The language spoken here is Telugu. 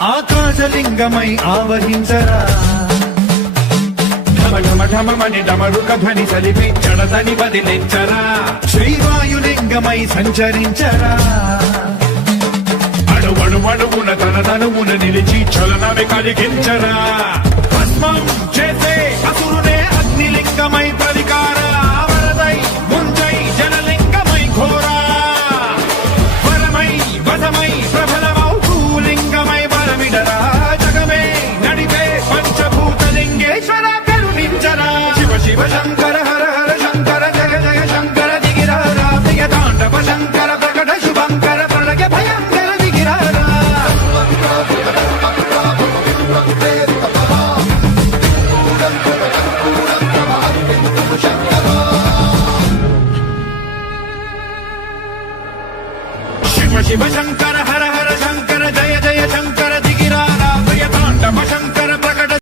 ఆకాశలింగమై ఆవహించరా ఢమఢమఢమని డమరుక ధ్వని సలిపి జడతని బదిలించరా శ్రీవాయులింగమై సంచరించరా అణువణువున తన తనువున నిలిచి చలనమే కలిగించరా భస్మం చేసే అసురునే అగ్నిలింగమై ప్రతికార వరదై ముంజై జనలింగమై ఘోరా వరమై వధమై ప్రబలమౌ భూలింగమై బలమిడరా జగమే నడిపే పంచభూతలింగేశ్వర కరుణించరా శివ శివ శంకర హర హర శంకర జయ జయ శంకర దిగిరారా ప్రియ తాండవ శంకర ప్రకట శుభంకర ప్రళయ భయంకర దిగిరారా శివ శివ శంకర